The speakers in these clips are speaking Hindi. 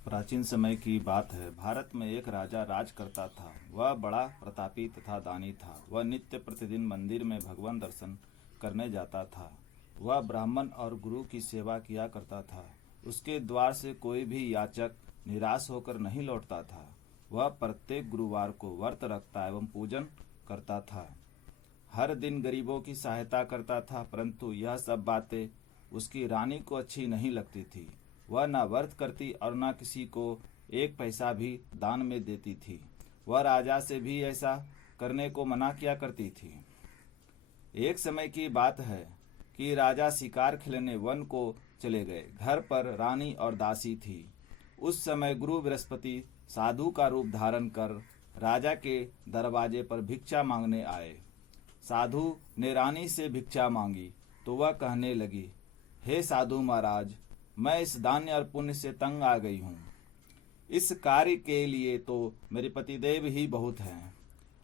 प्राचीन समय की बात है। भारत में एक राजा राज करता था। वह बड़ा प्रतापी तथा दानी था। वह नित्य प्रतिदिन मंदिर में भगवान दर्शन करने जाता था। वह ब्राह्मण और गुरु की सेवा किया करता था। उसके द्वार से कोई भी याचक निराश होकर नहीं लौटता था। वह प्रत्येक गुरुवार को व्रत रखता एवं पूजन करता था। हर दिन गरीबों की सहायता करता था, परंतु यह सब बातें उसकी रानी को अच्छी नहीं लगती थी। वह न व्रत करती और न किसी को एक पैसा भी दान में देती थी। वह राजा से भी ऐसा करने को मना किया करती थी। एक समय की बात है कि राजा शिकार खेलने वन को चले गए। घर पर रानी और दासी थी। उस समय गुरु बृहस्पति साधु का रूप धारण कर राजा के दरवाजे पर भिक्षा मांगने आए। साधु ने रानी से भिक्षा मांगी तो वह कहने लगी, हे साधु महाराज, मैं इस दान्य और पुण्य से तंग आ गई हूँ। इस कार्य के लिए तो मेरे पतिदेव ही बहुत हैं।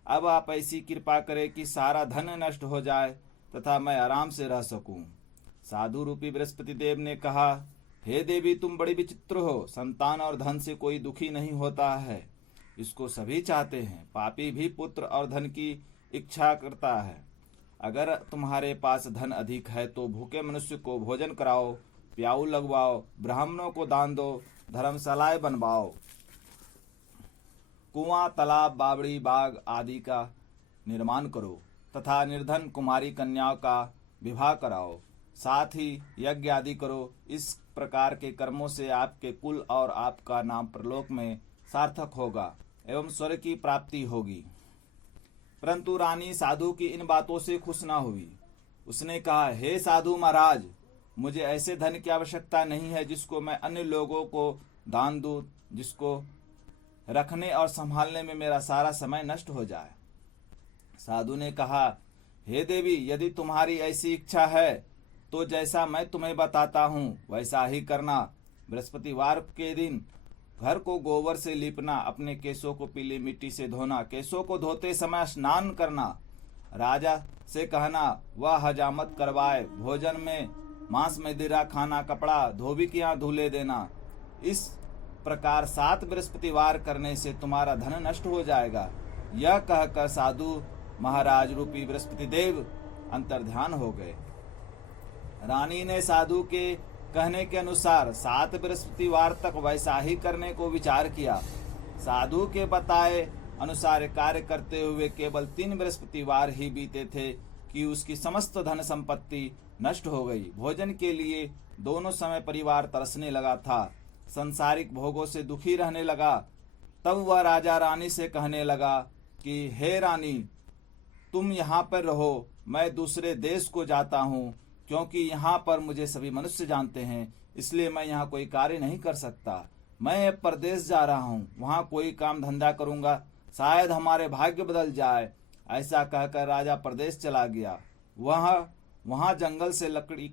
अब आप ऐसी कृपा करें कि सारा धन नष्ट हो जाए तथा मैं आराम से रह सकूं। साधु रूपी बृहस्पति देव ने कहा, हे देवी, तुम बड़ी विचित्र हो। संतान और धन से कोई दुखी नहीं होता है, इसको सभी चाहते हैं। पापी भी पुत्र और धन की इच्छा करता है। अगर तुम्हारे पास धन अधिक है तो भूखे मनुष्य को भोजन कराओ, प्याऊ लगवाओ, ब्राह्मणों को दान दो, धर्मशालाएं बनवाओ, कुआं, तालाब, बावड़ी, बाग आदि का निर्माण करो तथा निर्धन कुमारी कन्याओं का विवाह कराओ। साथ ही यज्ञ आदि करो। इस प्रकार के कर्मों से आपके कुल और आपका नाम परलोक में सार्थक होगा एवं स्वर्ग की प्राप्ति होगी। परंतु रानी साधु की इन बातों से खुश न हुई। उसने कहा, हे साधु महाराज, मुझे ऐसे धन की आवश्यकता नहीं है जिसको मैं अन्य लोगों को दान दूं, जिसको रखने और संभालने में मेरा सारा समय नष्ट हो जाए। साधु ने कहा, हे देवी, यदि तुम्हारी ऐसी इच्छा है तो जैसा मैं तुम्हें बताता हूँ वैसा ही करना। बृहस्पतिवार के दिन घर को गोबर से लीपना, अपने केसों को पीली मिट्टी से धोना, केसों को धोते समय स्नान करना, राजा से कहना वह हजामत करवाए, भोजन में मांस मदिरा खाना, कपड़ा धोबिकियां धुले देना। इस प्रकार 7 बृहस्पतिवार करने से तुम्हारा धन नष्ट हो जाएगा। यह कहकर साधु महाराज रूपी बृहस्पति देव अंतर्ध्यान हो गए। रानी ने साधु के कहने के अनुसार 7 बृहस्पतिवार तक वैसा ही करने को विचार किया। साधु के बताए अनुसार कार्य करते हुए केवल 3 बृहस्पतिवार ही बीते थे कि उसकी समस्त धन संपत्ति नष्ट हो गई। भोजन के लिए दोनों समय परिवार तरसने लगा था, संसारिक भोगों से दुखी रहने लगा। तब वह राजा रानी से कहने लगा कि हे रानी, तुम यहाँ पर रहो, मैं दूसरे देश को जाता हूँ, क्योंकि यहाँ पर मुझे सभी मनुष्य जानते हैं, इसलिए मैं यहाँ कोई कार्य नहीं कर सकता। मैं परदेश जा रहा हूँ, वहाँ कोई काम धंधा करूँगा, शायद हमारे भाग्य बदल जाए। ऐसा कहकर राजा प्रदेश चला गया। वहाँ जंगल से लकड़ी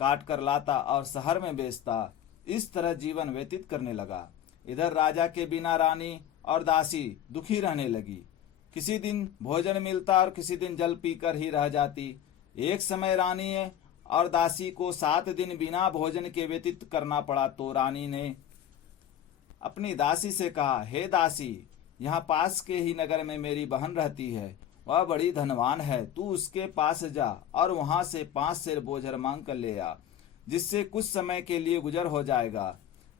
काट कर लाता और शहर में बेचता। इस तरह जीवन व्यतीत करने लगा। इधर राजा के बिना रानी और दासी दुखी रहने लगी। किसी दिन भोजन मिलता और किसी दिन जल पीकर ही रह जाती। एक समय रानी और दासी को 7 दिन बिना भोजन के व्यतीत करना पड़ा तो रानी ने अपनी दासी से कहा, हे दासी, यहाँ पास के ही नगर में मेरी बहन रहती है, वह बड़ी धनवान है। तू उसके पास जा और वहां से 5 सेर बोझर मांग कर ले आ, जिससे कुछ समय के लिए गुजर हो जाएगा।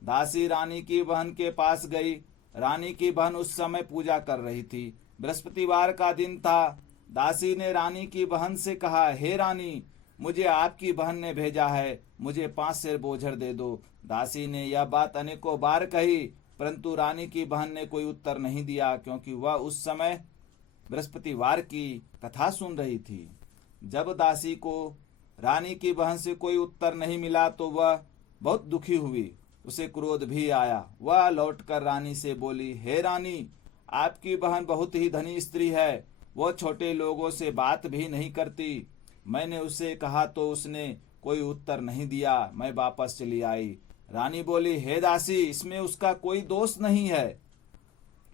दासी रानी की बहन के पास गई। रानी की बहन उस समय पूजा कर रही थी। बृहस्पतिवार का दिन था। दासी ने रानी की बहन से कहा, हे रानी, मुझे आपकी बहन ने भेजा है, मुझे 5 सेर बोझर दे दो। दासी ने यह बात अनेकों बार कही, परंतु रानी की बहन ने कोई उत्तर नहीं दिया, क्योंकि वह उस समय बृहस्पतिवार की कथा सुन रही थी। जब दासी को रानी की बहन से कोई उत्तर नहीं मिला तो वह बहुत दुखी हुई। उसे क्रोध भी आया। वह लौटकर रानी से बोली, हे रानी, आपकी बहन बहुत ही धनी स्त्री है, वह छोटे लोगों से बात भी नहीं करती। मैंने उसे कहा तो उसने कोई उत्तर नहीं दिया। मैं वापस चली आई। रानी बोली, हे दासी, इसमें उसका कोई दोष नहीं है।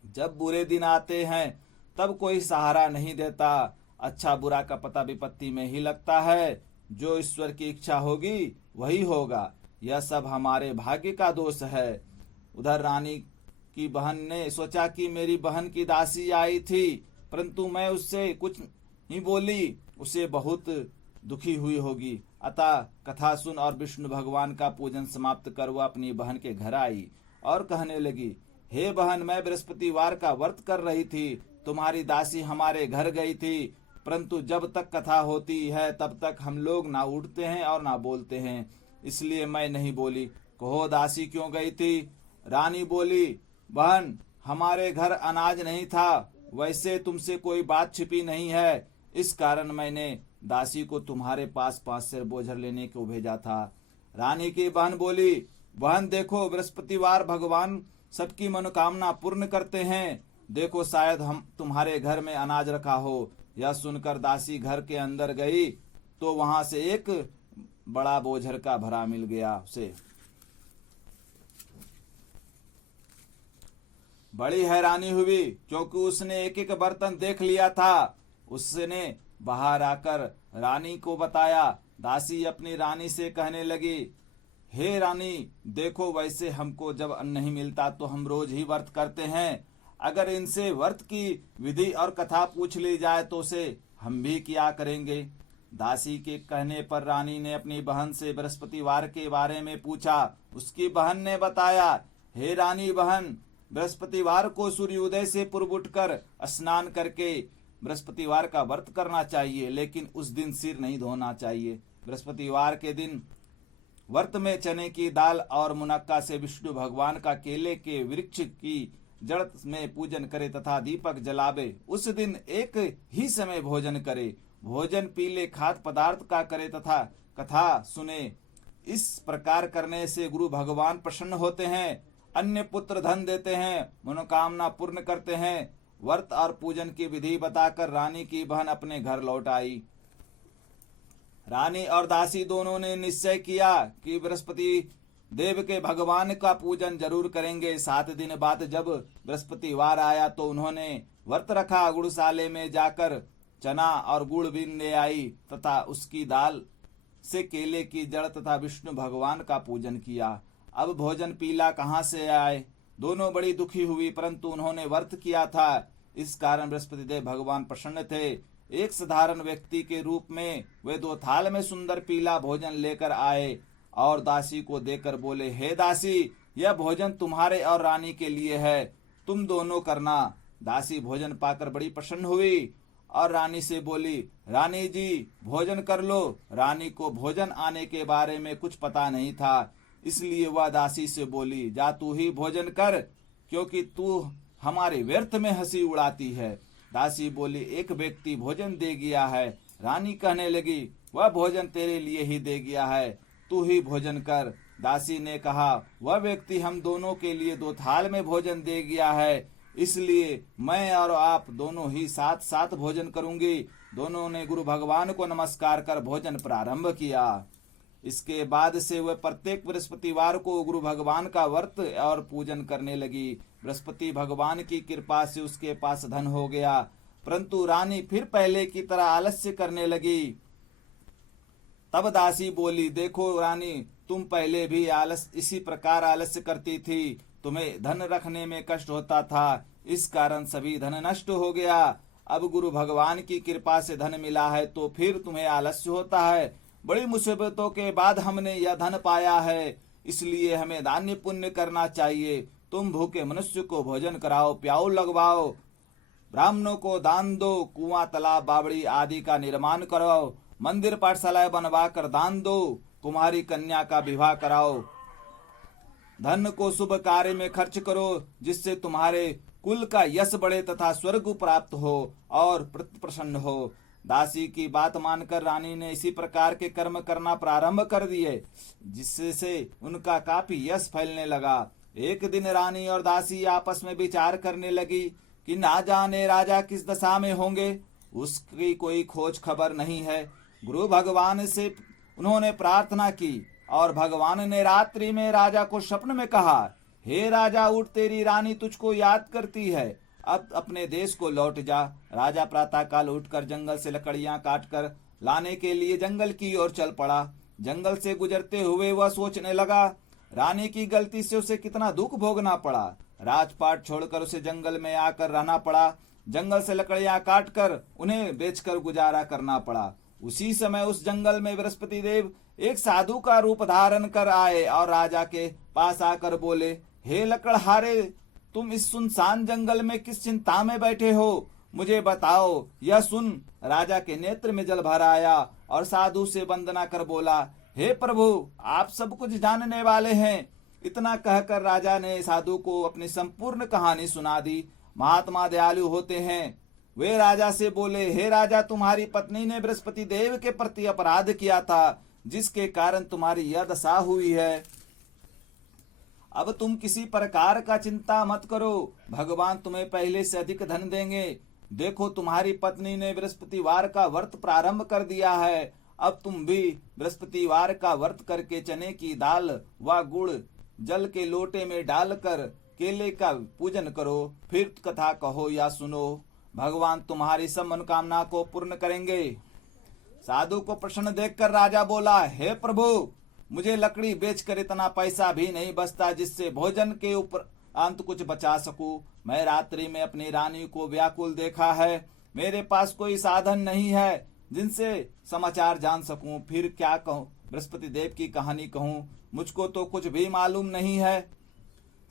जब बुरे दिन आते हैं तब कोई सहारा नहीं देता। अच्छा बुरा का पता विपत्ति में ही लगता है। जो ईश्वर की इच्छा होगी वही होगा। यह सब हमारे भाग्य का दोष है। उधर रानी की बहन ने सोचा कि मेरी बहन की दासी आई थी, परंतु मैं उससे कुछ नहीं बोली, उसे बहुत दुखी हुई होगी। अतः कथा सुन और विष्णु भगवान का पूजन समाप्त कर वह अपनी बहन के घर आई और कहने लगी, हे बहन, मैं बृहस्पतिवार का व्रत कर रही थी, तुम्हारी दासी हमारे घर गई थी, परंतु जब तक कथा होती है तब तक हम लोग ना उठते हैं और ना बोलते हैं, इसलिए मैं नहीं बोली। कहो दासी क्यों गई थी? रानी बोली, बहन, हमारे घर अनाज नहीं था, वैसे तुमसे कोई बात छिपी नहीं है, इस कारण मैंने दासी को तुम्हारे पास 5 सेर बोझर लेने को भेजा था। रानी की बहन बोली, बहन देखो, बृहस्पतिवार भगवान सबकी मनोकामना पूर्ण करते हैं, देखो शायद हम तुम्हारे घर में अनाज रखा हो। यह सुनकर दासी घर के अंदर गई तो वहां से एक बड़ा बोझर का भरा मिल गया उसे। बड़ी हैरानी हुई क्योंकि उसने एक एक बर्तन देख लिया था। उसने बाहर आकर रानी को बताया। दासी अपनी रानी से कहने लगी, हे रानी, देखो वैसे हमको जब अन्न नहीं मिलता तो हम रोज ही व्रत करते हैं, अगर इनसे व्रत की विधि और कथा पूछ ली जाए तो उसे हम भी क्या करेंगे। दासी के कहने पर रानी ने अपनी बहन से बृहस्पतिवार के बारे में पूछा। उसकी बहन ने बताया, हे रानी बहन, बृहस्पतिवार को सूर्योदय से पूर्व उठकर स्नान करके बृहस्पतिवार का व्रत करना चाहिए, लेकिन उस दिन सिर नहीं धोना चाहिए। बृहस्पतिवार के दिन व्रत में चने की दाल और मुनक्का से विष्णु भगवान का केले के वृक्ष की जड़ में पूजन करे तथा दीपक जलावे। उस दिन एक ही समय भोजन करे, भोजन पीले खाद्य पदार्थ का करे तथा कथा सुने। इस प्रकार करने से गुरु भगवान प्रसन्न होते हैं, अन्य पुत्र धन देते हैं, मनोकामना पूर्ण करते हैं। व्रत और पूजन की विधि बताकर रानी की बहन अपने घर लौट आई। रानी और दासी दोनों ने निश्चय किया कि बृहस्पति देव के भगवान का पूजन जरूर करेंगे। 7 दिन बाद जब बृहस्पतिवार आया तो उन्होंने व्रत रखा। गुड़शाले में जाकर चना और गुड़ बीन ले आई तथा उसकी दाल से केले की जड़ तथा विष्णु भगवान का पूजन किया। अब भोजन पीला कहाँ से आए? दोनों बड़ी दुखी हुई, परंतु उन्होंने व्रत किया था, इस कारण बृहस्पति देव भगवान प्रसन्न थे। एक साधारण व्यक्ति के रूप में वे 2 थाल में सुंदर पीला भोजन लेकर आए और दासी को देकर बोले, हे दासी, यह भोजन तुम्हारे और रानी के लिए है, तुम दोनों करना। दासी भोजन पाकर बड़ी प्रसन्न हुई और रानी से बोली, रानी जी भोजन कर लो। रानी को भोजन आने के बारे में कुछ पता नहीं था, इसलिए वह दासी से बोली, जा तू ही भोजन कर, क्योंकि तू हमारे व्यर्थ में हंसी उड़ाती है। दासी बोली, एक व्यक्ति भोजन दे गया है। रानी कहने लगी, वह भोजन तेरे लिए ही दे गया है, तू ही भोजन कर। दासी ने कहा, वह व्यक्ति हम दोनों के लिए 2 थाल में भोजन दे गया है, इसलिए मैं और आप दोनों ही साथ साथ भोजन करूंगी। दोनों ने गुरु भगवान को नमस्कार कर भोजन प्रारंभ किया। इसके बाद से वह प्रत्येक बृहस्पतिवार को गुरु भगवान का व्रत और पूजन करने लगी। बृहस्पति भगवान की कृपा से उसके पास धन हो गया, परंतु रानी फिर पहले की तरह आलस्य करने लगी। तब दासी बोली, देखो रानी, तुम पहले भी इसी प्रकार आलस्य करती थी, तुम्हें धन रखने में कष्ट होता था, इस कारण सभी धन नष्ट हो गया। अब गुरु भगवान की कृपा से धन मिला है तो फिर तुम्हें आलस्य होता है। बड़ी मुसीबतों के बाद हमने यह धन पाया है, इसलिए हमें दान पुण्य करना चाहिए। तुम भूखे मनुष्य को भोजन कराओ, प्याऊ लगवाओ, ब्राह्मणों को दान दो, कुआं तालाब बावड़ी आदि का निर्माण कराओ, मंदिर पाठशालाएं बनवा कर दान दो, कुमारी कन्या का विवाह कराओ, धन को शुभ कार्य में खर्च करो, जिससे तुम्हारे कुल का यश बढ़े तथा स्वर्ग प्राप्त हो और प्रसन्न हो। दासी की बात मानकर रानी ने इसी प्रकार के कर्म करना प्रारंभ कर दिए, जिससे उनका काफी यश फैलने लगा। एक दिन रानी और दासी आपस में विचार करने लगी कि ना जाने राजा किस दशा में होंगे, उसकी कोई खोज खबर नहीं है। गुरु भगवान से उन्होंने प्रार्थना की और भगवान ने रात्रि में राजा को स्वप्न में कहा, हे राजा, उठ, तेरी रानी तुझको याद करती है, अब अपने देश को लौट जा। राजा प्रातःकाल उठकर जंगल से लकड़ियां काटकर लाने के लिए जंगल की ओर चल पड़ा। जंगल से गुजरते हुए वह सोचने लगा, रानी की गलती से उसे कितना दुख भोगना पड़ा। राजपाट छोड़कर उसे जंगल में आकर रहना पड़ा। जंगल से लकड़ियां काटकर उन्हें बेचकर गुजारा करना पड़ा। उसी समय उस जंगल में बृहस्पति देव एक साधु का रूप धारण कर आए और राजा के पास आकर बोले, हे लकड़हारे, तुम इस सुनसान जंगल में किस चिंता में बैठे हो, मुझे बताओ। यह सुन राजा के नेत्र में जल भर आया और साधु से वंदना कर बोला, हे प्रभु, आप सब कुछ जानने वाले हैं। इतना कहकर राजा ने साधु को अपनी संपूर्ण कहानी सुना दी। महात्मा दयालु होते हैं। वे राजा से बोले, हे राजा, तुम्हारी पत्नी ने बृहस्पति देव के प्रति अपराध किया था, जिसके कारण तुम्हारी यह दशा हुई है। अब तुम किसी प्रकार का चिंता मत करो, भगवान तुम्हें पहले से अधिक धन देंगे। देखो, तुम्हारी पत्नी ने बृहस्पतिवार का व्रत प्रारंभ कर दिया है। अब तुम भी बृहस्पतिवार का व्रत करके चने की दाल व गुड़ जल के लोटे में डालकर केले का पूजन करो, फिर कथा कहो या सुनो। भगवान तुम्हारी सब मनोकामना को पूर्ण करेंगे। साधु को प्रसन्न देखकर राजा बोला, हे प्रभु, मुझे लकड़ी बेचकर इतना पैसा भी नहीं बचता जिससे भोजन के उपरांत कुछ बचा सकूं। मैं रात्रि में अपनी रानी को व्याकुल देखा है। मेरे पास कोई साधन नहीं है जिनसे समाचार जान सकूं। फिर क्या कहूं, बृहस्पति देव की कहानी कहूं, मुझको तो कुछ भी मालूम नहीं है।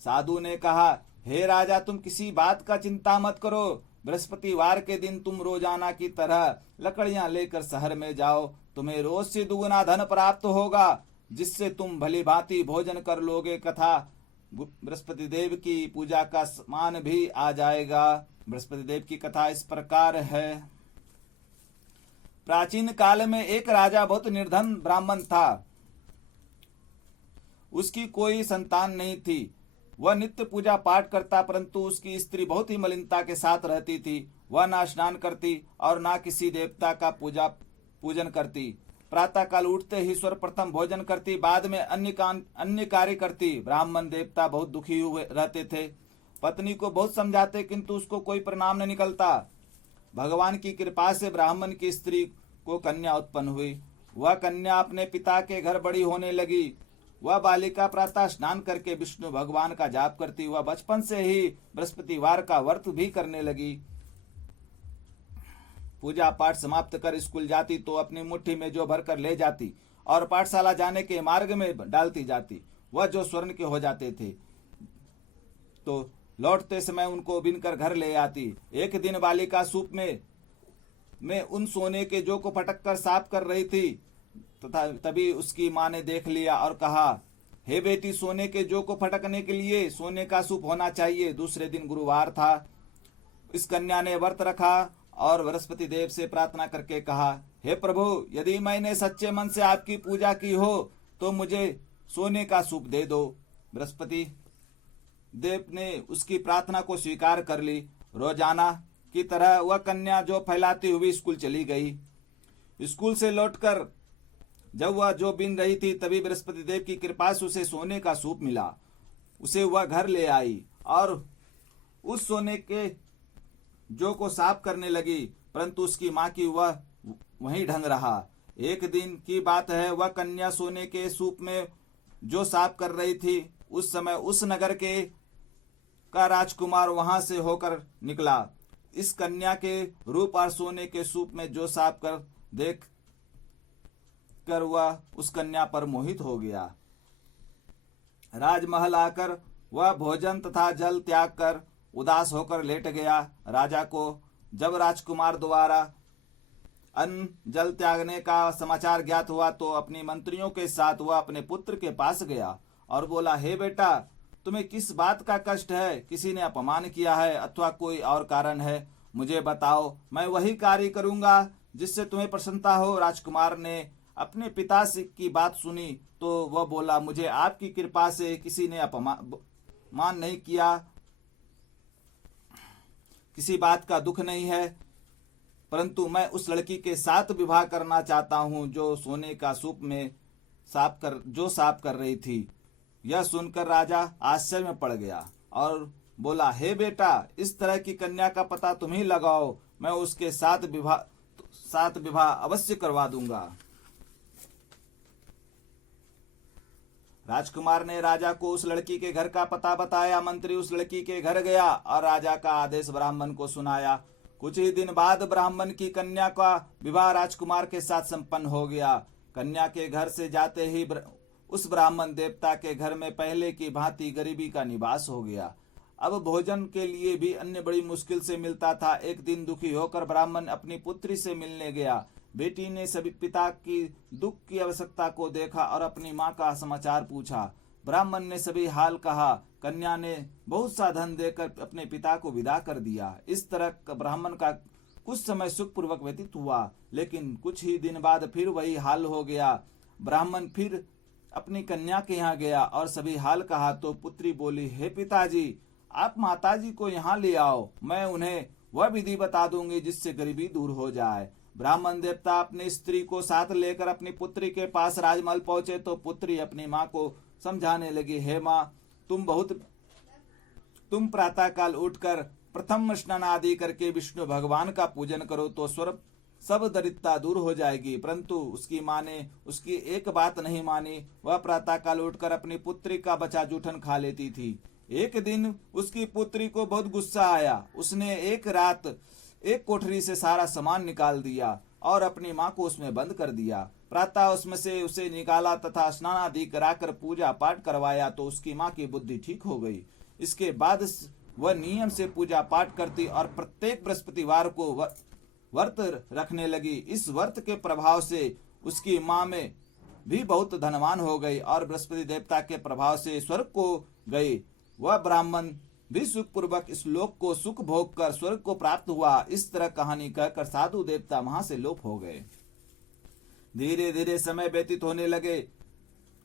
साधु ने कहा, हे राजा, तुम किसी बात का चिंता मत करो। बृहस्पतिवार के दिन तुम रोजाना की तरह लकड़ियां लेकर शहर में जाओ। तुम्हें रोज से दुगुना धन प्राप्त होगा, जिससे तुम भली भांति भोजन कर लोगे। कथा बृहस्पति देव की पूजा का सामान भी आ जाएगा। बृहस्पति देव की कथा इस प्रकार है। प्राचीन काल में एक राजा बहुत निर्धन ब्राह्मण था। उसकी कोई संतान नहीं थी। वह नित्य पूजा पाठ करता, परंतु उसकी स्त्री बहुत ही मलिनता के साथ रहती थी। वह ना स्नान करती और ना किसी देवता का पूजन करती। प्रातः काल उठते ही सर्वप्रथम भोजन करती, बाद में अन्य कार्य करती। ब्राह्मण देवता बहुत दुखी हुए रहते थे। पत्नी को बहुत समझाते, किंतु उसको कोई परिणाम न निकलता। भगवान की कृपा से ब्राह्मण की स्त्री को कन्या उत्पन्न हुई। वह कन्या अपने पिता के घर बड़ी होने लगी। वह बालिका प्रातः स्नान करके विष्णु भगवान का जाप करती। वह बचपन से ही बृहस्पतिवार का व्रत भी करने लगी। पूजा पाठ समाप्त कर स्कूल जाती तो अपनी मुट्ठी में जो भरकर ले जाती और पाठशाला जाने के मार्ग में डालती जाती। वह जो स्वर्ण के हो जाते थे तो लौटते समय उनको बिनकर घर ले आती। एक दिन बालिका सूप में उन सोने के जो को फटक कर साफ कर रही थी, तथा तभी उसकी माँ ने देख लिया और कहा, हे बेटी, सोने के जो को फटकने के लिए सोने का सूप होना चाहिए। दूसरे दिन गुरुवार था। इस कन्या ने व्रत रखा और बृहस्पति देव से प्रार्थना करके कहा, हे प्रभु, यदि मैंने सच्चे मन से आपकी पूजा की हो तो मुझे सोने का सूप दे दो। बृहस्पति देव ने उसकी प्रार्थना को स्वीकार कर ली। रोजाना की तरह वह कन्या जो फैलाती हुई स्कूल चली गई। स्कूल से लौटकर जब वह जो बिन रही थी, तभी बृहस्पति देव की कृपा से उसे सोने का सूप मिला। उसे वह घर ले आई और उस सोने के जो को साफ करने लगी, परंतु उसकी माँ की वह वहीं ढंग रहा। एक दिन की बात है, वह कन्या सोने के सूप में जो साफ कर रही थी। उस समय उस नगर का राजकुमार वहां से होकर निकला। इस कन्या के रूप और सोने के सूप में जो साफ कर देख कर वह उस कन्या पर मोहित हो गया। राजमहल आकर वह भोजन तथा जल त्याग कर उदास होकर लेट गया। राजा को जब राजकुमार द्वारा अन्न जल त्यागने का समाचार ज्ञात हुआ तो अपनी मंत्रियों के साथ वह अपने पुत्र के पास गया और बोला, हे बेटा, तुम्हें किस बात का कष्ट है? किसी ने अपमान किया है अथवा कोई और कारण है? मुझे बताओ, मैं वही कार्य करूंगा जिससे तुम्हें प्रसन्नता हो। राजकुमार ने अपने पिता से की बात सुनी तो वह बोला, मुझे आपकी कृपा से किसी ने अपमान नहीं किया, किसी बात का दुख नहीं है, परंतु मैं उस लड़की के साथ विवाह करना चाहता हूं जो सोने का सूप में साफ कर रही थी। यह सुनकर राजा आश्चर्य में पड़ गया और बोला, हे बेटा, इस तरह की कन्या का पता तुम ही लगाओ, मैं उसके साथ विवाह अवश्य करवा दूंगा। राजकुमार ने राजा को उस लड़की के घर का पता बताया। मंत्री उस लड़की के घर गया और राजा का आदेश ब्राह्मण को सुनाया। कुछ ही दिन बाद ब्राह्मण की कन्या का विवाह राजकुमार के साथ संपन्न हो गया। कन्या के घर से जाते ही उस ब्राह्मण देवता के घर में पहले की भांति गरीबी का निवास हो गया। अब भोजन के लिए भी अन्न बड़ी मुश्किल से मिलता था। एक दिन दुखी होकर ब्राह्मण अपनी पुत्री से मिलने गया। बेटी ने सभी पिता की दुख की आवश्यकता को देखा और अपनी माँ का समाचार पूछा। ब्राह्मण ने सभी हाल कहा। कन्या ने बहुत सा धन देकर अपने पिता को विदा कर दिया। इस तरह ब्राह्मण का कुछ समय सुखपूर्वक व्यतीत हुआ, लेकिन कुछ ही दिन बाद फिर वही हाल हो गया। ब्राह्मण फिर अपनी कन्या के यहाँ गया और सभी हाल कहा तो पुत्री बोली, हे पिताजी, आप माताजी को यहाँ ले आओ, मैं उन्हें वह विधि बता दूंगी जिससे गरीबी दूर हो जाए। ब्राह्मण देवता अपनी स्त्री को साथ लेकर अपनी पुत्री के पास राजमहल पहुंचे तो पुत्री अपनी माँ को समझाने लगी, हे माँ, तुम प्रातः काल उठकर प्रथम स्नान आदि करके विष्णु भगवान का पूजन करो तो स्वर्ग सब दरिद्रता दूर हो जाएगी। परंतु उसकी माँ ने उसकी एक बात नहीं मानी। वह प्रातः काल उठकर अपनी पुत्री का बचा जूठन खा लेती थी। एक दिन उसकी पुत्री को बहुत गुस्सा आया। उसने एक रात एक कोठरी से सारा सामान निकाल दिया और अपनी माँ को उसमें बंद कर दिया। प्रातः उसमें से उसे निकाला तथा स्नान आदि कराकर पूजा पाठ करवाया तो उसकी माँ की बुद्धि ठीक हो गई। इसके बाद वह नियम से पूजा पाठ करती और प्रत्येक बृहस्पतिवार को व्रत रखने लगी। इस व्रत के प्रभाव से उसकी माँ में भी बहुत धनवान हो गई और बृहस्पति देवता के प्रभाव से स्वर्ग को गई। वह ब्राह्मण भी सुखपूर्वक इस लोक को सुख भोग कर स्वर्ग को प्राप्त हुआ। इस तरह कहानी कहकर साधु देवता वहां से लोप हो गए। धीरे धीरे समय व्यतीत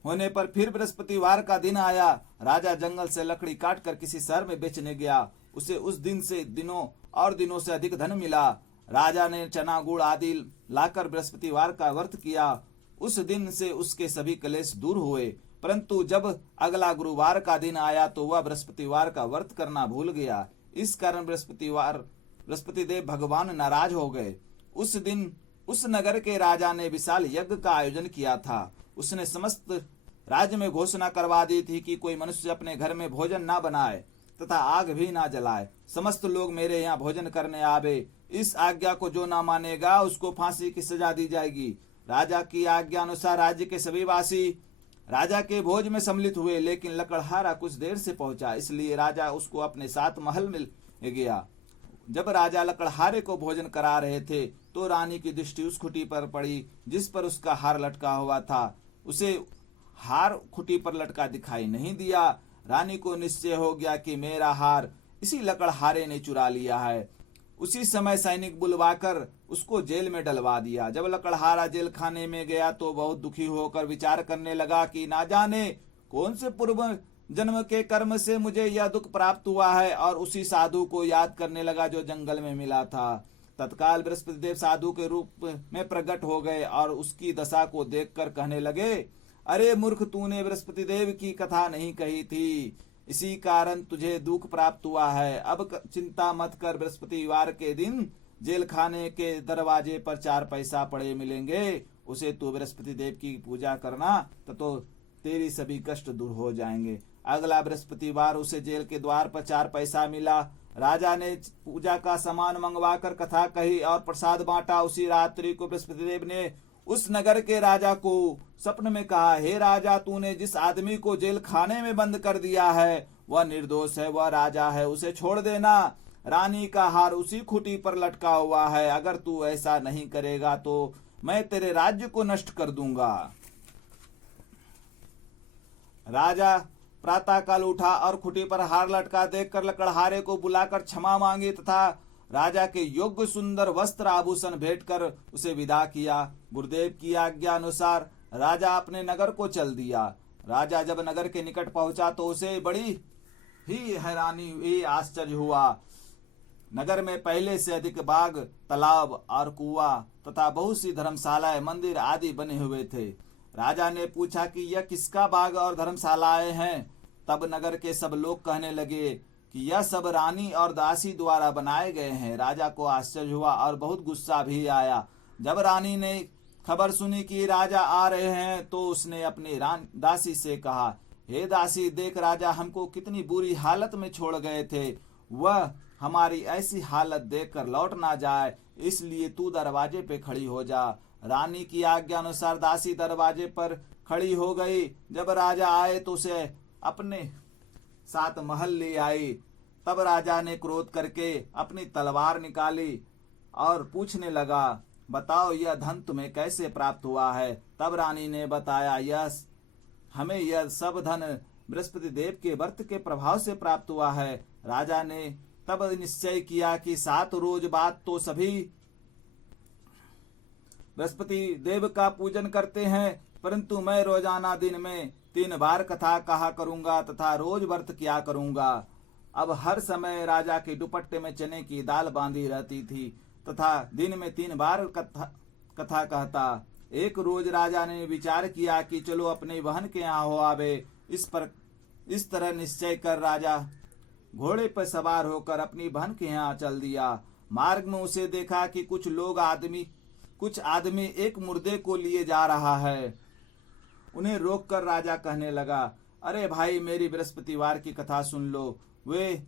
होने पर फिर बृहस्पतिवार का दिन आया। राजा जंगल से लकड़ी काट कर किसी शहर में बेचने गया। उसे उस दिन से दिनों से अधिक धन मिला। राजा ने चना गुड़ आदि लाकर बृहस्पतिवार का व्रत किया। उस दिन से उसके सभी क्लेश दूर हुए। परंतु जब अगला गुरुवार का दिन आया तो वह बृहस्पतिवार का व्रत करना भूल गया। इस कारण बृहस्पति देव भगवान नाराज हो गए। उस दिन उस नगर के राजा ने विशाल यज्ञ का आयोजन किया था। उसने समस्त राज्य में घोषणा करवा दी थी कि कोई मनुष्य अपने घर में भोजन ना बनाए तथा आग भी ना जलाए। समस्त लोग मेरे यहाँ भोजन करने आवे। इस आज्ञा को जो ना मानेगा उसको फांसी की सजा दी जाएगी। राजा की आज्ञा अनुसार राज्य के सभी वासी राजा के भोज में सम्मिलित हुए, लेकिन लकड़हारा कुछ देर से पहुंचा, इसलिए राजा उसको अपने साथ महल में ले गया। जब राजा लकड़हारे को भोजन करा रहे थे तो रानी की दृष्टि उस खुटी पर पड़ी जिस पर उसका हार लटका हुआ था। उसे हार खुटी पर लटका दिखाई नहीं दिया। रानी को निश्चय हो गया कि मेरा हार इसी लकड़हारे ने चुरा लिया है। उसी समय सैनिक बुलवाकर उसको जेल में डलवा दिया। जब लकड़हारा जेल खाने में गया तो बहुत दुखी होकर विचार करने लगा कि ना जाने कौन से पूर्व जन्म के कर्म से मुझे यह दुख प्राप्त हुआ है, और उसी साधु को याद करने लगा जो जंगल में मिला था। तत्काल बृहस्पति देव साधु के रूप में प्रकट हो गए और उसकी दशा को देखकर कहने लगे, अरे मूर्ख, तूने बृहस्पति देव की कथा नहीं कही थी, इसी कारण तुझे दुख प्राप्त हुआ है। अब चिंता मत कर, बृहस्पतिवार के दिन जेल खाने के दरवाजे पर 4 पैसा पड़े मिलेंगे, उसे तू बृहस्पति देव की पूजा करना तो तेरी सभी कष्ट दूर हो जाएंगे। अगला बृहस्पतिवार उसे जेल के द्वार पर 4 पैसा मिला। राजा ने पूजा का सामान मंगवाकर कथा कही और प्रसाद बांटा। उसी रात्रि को बृहस्पति देव ने उस नगर के राजा को स्वप्न में कहा, हे राजा, तूने जिस आदमी को जेल खाने में बंद कर दिया है वह निर्दोष है, वह राजा है, उसे छोड़ देना। रानी का हार उसी खूंटी पर लटका हुआ है। अगर तू ऐसा नहीं करेगा तो मैं तेरे राज्य को नष्ट कर दूंगा। राजा प्रातःकाल उठा और खूंटी पर हार लटका देखकर लकड़हारे को बुलाकर क्षमा मांगी तथा राजा के योग्य सुंदर वस्त्र आभूषण भेंट कर उसे विदा किया। गुरुदेव की आज्ञा अनुसार राजा अपने नगर को चल दिया। राजा जब नगर के निकट पहुंचा तो उसे बड़ी ही हैरानी हुई, आश्चर्य हुआ। नगर में पहले से अधिक बाग, तालाब और कुआं तथा बहुत सी धर्मशालाएं, मंदिर आदि बने हुए थे। राजा ने पूछा कि यह किसका बाग और धर्मशालाएं हैं। तब नगर के सब लोग कहने लगे कि यह सब रानी और दासी द्वारा बनाए गए हैं। राजा को आश्चर्य हुआ और बहुत गुस्सा भी आया। जब रानी ने खबर सुनी कि राजा आ रहे हैं तो उसने अपनी दासी से कहा, हे दासी, देख राजा हमको कितनी बुरी हालत में छोड़ गए थे, वह हमारी ऐसी हालत देखकर लौट ना जाए, इसलिए तू दरवाजे पे खड़ी हो जा। रानी की आज्ञा अनुसार दासी दरवाजे पर खड़ी हो गई। जब राजा आए तो उसे अपने साथ महल ले आई। तब राजा ने क्रोध करके अपनी तलवार निकाली और पूछने लगा, बताओ यह धन तुम्हें कैसे प्राप्त हुआ है। तब रानी ने बताया, हमें यह सब धन बृहस्पति देव के व्रत के प्रभाव से प्राप्त हुआ है। राजा ने तब निश्चय किया कि 7 रोज बाद तो सभी बृहस्पति देव का पूजन करते हैं, परंतु मैं रोजाना दिन में 3 बार कथा कहा करूंगा तथा रोज व्रत किया करूंगा। अब हर समय राजा के दुपट्टे में चने की दाल बांधी रहती थी तथा दिन में 3 बार कथा कहता। एक रोज राजा ने विचार किया कि चलो अपनी बहन के यहाँ हो आवे। इस तरह निश्चय कर राजा घोड़े पर सवार होकर अपनी बहन के यहाँ चल दिया। मार्ग में उसे देखा कि कुछ आदमी एक मुर्दे को लिए जा रहा है। उन्हें रोककर राजा कहने लगा, अरे भाई, मेरी बृहस्पतिवार की कथा सुन लो। वे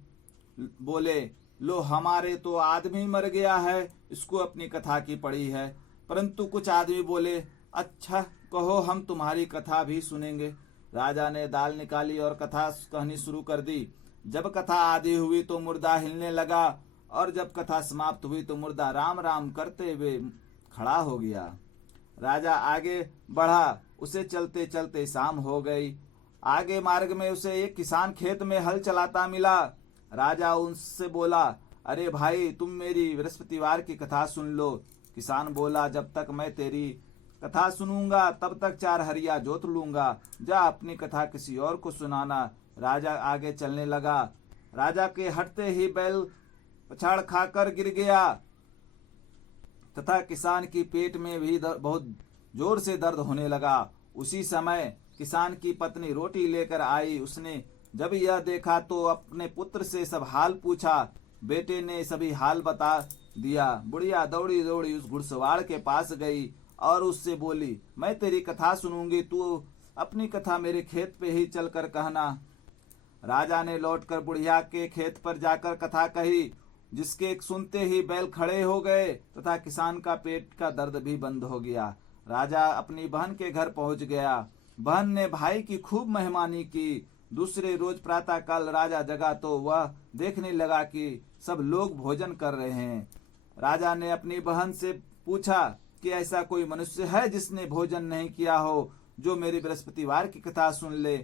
बोले, लो, हमारे तो आदमी मर गया है, इसको अपनी कथा की पड़ी है। परंतु कुछ आदमी बोले, अच्छा कहो, हम तुम्हारी कथा भी सुनेंगे। राजा ने दाल निकाली और कथा कहनी शुरू कर दी। जब कथा आधी हुई तो मुर्दा हिलने लगा और जब कथा समाप्त हुई तो मुर्दा राम राम करते हुए खड़ा हो गया। राजा आगे बढ़ा, उसे चलते चलते शाम हो गई। आगे मार्ग में उसे एक किसान खेत में हल चलाता मिला। राजा उनसे बोला, अरे भाई, तुम मेरी बृहस्पतिवार की कथा सुन लो। किसान बोला, जब तक मैं तेरी कथा सुनूंगा तब तक 4 हरिया जोत लूंगा, जा अपनी कथा किसी और को सुनाना। राजा आगे चलने लगा। राजा के हटते ही बैल पछाड़ खाकर गिर गया तथा किसान की पेट में भी बहुत जोर से दर्द होने लगा। उसी समय किसान की पत्नी रोटी लेकर आई। उसने जब यह देखा तो अपने पुत्र से सब हाल पूछा। बेटे ने सभी हाल बता दिया। बुढ़िया दौड़ी दौड़ी उस घुड़सवार के पास गई और उससे बोली, मैं तेरी कथा सुनूंगी, तू अपनी कथा मेरे खेत पे ही चलकर कहना। राजा ने लौटकर बुढ़िया के खेत पर जाकर कथा कही, जिसके सुनते ही बैल खड़े हो गए तथा किसान का पेट का दर्द भी बंद हो गया। राजा अपनी बहन के घर पहुंच गया। बहन ने भाई की खूब मेहमानी की। दूसरे रोज प्रातः काल राजा जगा तो वह देखने लगा कि सब लोग भोजन कर रहे हैं। राजा ने अपनी बहन से पूछा कि ऐसा कोई मनुष्य है जिसने भोजन नहीं किया हो, जो मेरी बृहस्पतिवार की कथा सुन ले।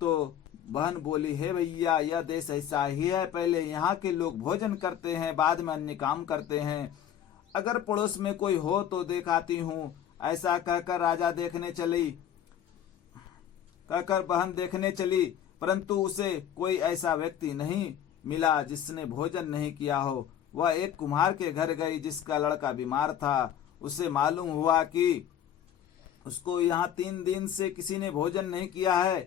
तो बहन बोली, हे भैया, यह देश ऐसा ही है, पहले यहाँ के लोग भोजन करते हैं, बाद में अन्य काम करते हैं। अगर पड़ोस में कोई हो तो दिखाती हूँ। ऐसा कहकर बहन देखने चली, परंतु उसे कोई ऐसा व्यक्ति नहीं मिला जिसने भोजन नहीं किया हो। वह एक कुम्हार के घर गई जिसका लड़का बीमार था। उसे मालूम हुआ कि उसको यहाँ 3 दिन से किसी ने भोजन नहीं किया है।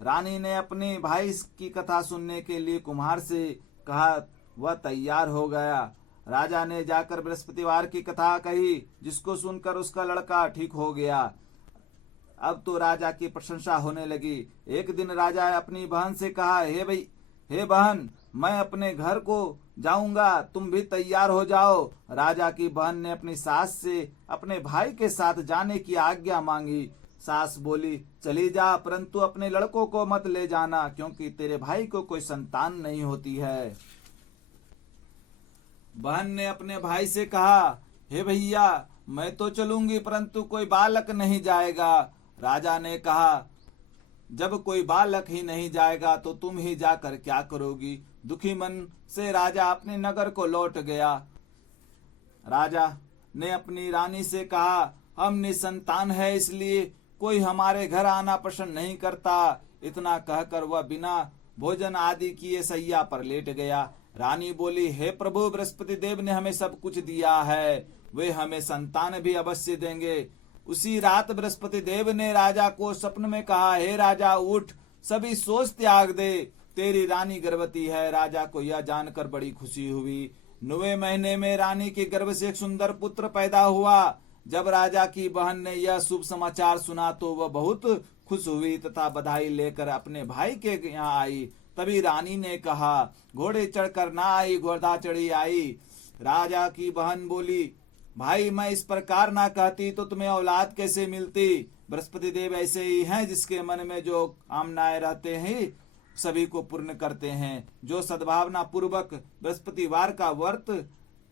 रानी ने अपने भाई की कथा सुनने के लिए कुम्हार से कहा। वह तैयार हो गया। राजा ने जाकर बृहस्पतिवार की कथा कही, जिसको सुनकर उसका लड़का ठीक हो गया। अब तो राजा की प्रशंसा होने लगी। एक दिन राजा अपनी बहन से कहा, हे बहन, मैं अपने घर को जाऊंगा, तुम भी तैयार हो जाओ। राजा की बहन ने अपनी सास से अपने भाई के साथ जाने की आज्ञा मांगी। सास बोली, चली जा, परंतु अपने लड़कों को मत ले जाना, क्योंकि तेरे भाई को कोई संतान नहीं होती है। बहन ने अपने भाई से कहा, हे भैया, मैं तो चलूंगी, परंतु कोई बालक नहीं जाएगा। राजा ने कहा, जब कोई बालक ही नहीं जाएगा तो तुम ही जाकर क्या करोगी। दुखी मन से राजा अपने नगर को लौट गया। राजा ने अपनी रानी से कहा, हम निसंतान है, इसलिए कोई हमारे घर आना पसंद नहीं करता। इतना कहकर वह बिना भोजन आदि किए सैया पर लेट गया। रानी बोली, हे प्रभु, बृहस्पति देव ने हमें सब कुछ दिया है, वे हमें संतान भी अवश्य देंगे। उसी रात बृहस्पति देव ने राजा को स्वप्न में कहा, हे राजा, उठ, सभी सोच त्याग दे, तेरी रानी गर्भवती है। राजा को यह जानकर बड़ी खुशी हुई। 9वें महीने में रानी के गर्भ से एक सुंदर पुत्र पैदा हुआ। जब राजा की बहन ने यह शुभ समाचार सुना तो वह बहुत खुश हुई तथा बधाई लेकर अपने भाई के यहाँ आई। तभी रानी ने कहा, घोड़े चढ़कर ना आई, घोड़ा चढ़ी आई। राजा की बहन बोली, भाई मैं इस प्रकार ना कहती तो तुम्हें औलाद कैसे मिलती। बृहस्पति देव ऐसे ही हैं जिसके मन में जो कामनाएं रहते हैं सभी को पूर्ण करते हैं। जो सद्भावना पूर्वक बृहस्पतिवार का व्रत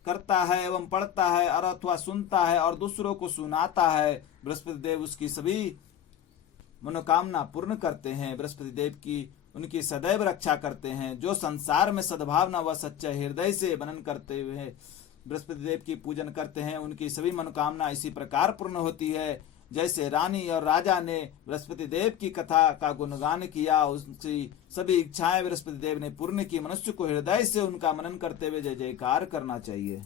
करता है एवं पढ़ता है और अथवा सुनता है और दूसरों को सुनाता है, बृहस्पति देव उसकी सभी मनोकामना पूर्ण करते हैं। बृहस्पति देव की उनकी सदैव रक्षा करते हैं। जो संसार में सद्भावना व सच्चे हृदय से मनन करते हुए बृहस्पति देव की पूजन करते हैं, उनकी सभी मनोकामना इसी प्रकार पूर्ण होती है जैसे रानी और राजा ने बृहस्पति देव की कथा का गुणगान किया, उसकी सभी इच्छाएं बृहस्पति देव ने पूर्ण की। मनुष्य को हृदय से उनका मनन करते हुए जय जयकार करना चाहिए।